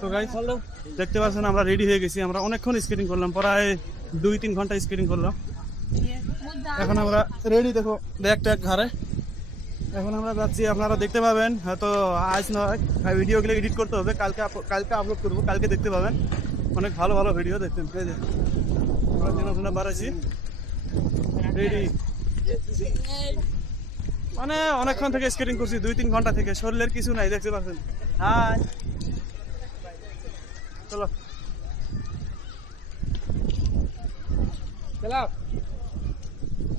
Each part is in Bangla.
তো গাইস দেখতে পাচ্ছেন আমরা রেডি হয়ে গেছি। আমরা অনেকক্ষণ স্কেটিং করলাম, প্রায় 2-3 ঘন্টা স্কেটিং করলাম। এখন আমরা রেডি, দেখো ব্যাগ ট্যাগ ঘাড়ে। এখন আমরা যাচ্ছি, আপনারা দেখতে পাবেন। হয়তো আজ নয়, ভিডিওগুলো এডিট করতে হবে, কালকে আপলোড করবো, কালকে দেখতে পাবেন অনেক ভালো ভালো ভিডিও দেখতেন। আমরা দিনে বাড়াইছি রেডি, মানে অনেকক্ষণ থেকে স্কেটিং করছি, 2-3 ঘন্টা থেকে। শরীরের কিছু নাই, দেখতে পাচ্ছেন। হাই, চলো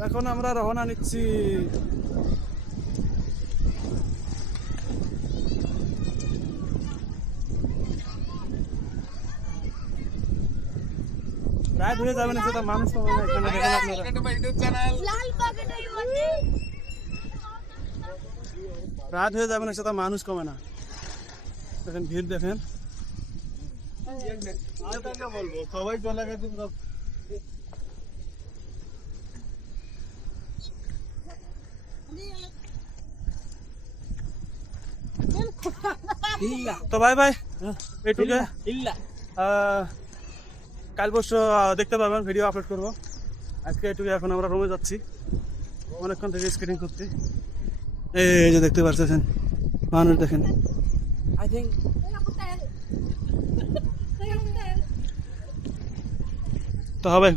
এখন আমরা রওনা নিচ্ছি। রাত হয়ে যাবে না, সেটা মানুষ কমে না। এখানে দেখেন আপনারা, রাত হয়ে যাবে না, সেটা মানুষ কমে না। দেখেন ভিড়, দেখেন। সবাই চলে গেছে। তো বাই বাই, এইটুকু। কাল পরশু দেখতে পাবেন, ভিডিও আপলোড করবো। আজকে এটুকু। এখন আমরা রুমে যাচ্ছি, অনেকক্ষণ থেকে স্কেটিং করতে। এই যে দেখতে পাচ্ছেন মানুষ, দেখেন। তো হবে।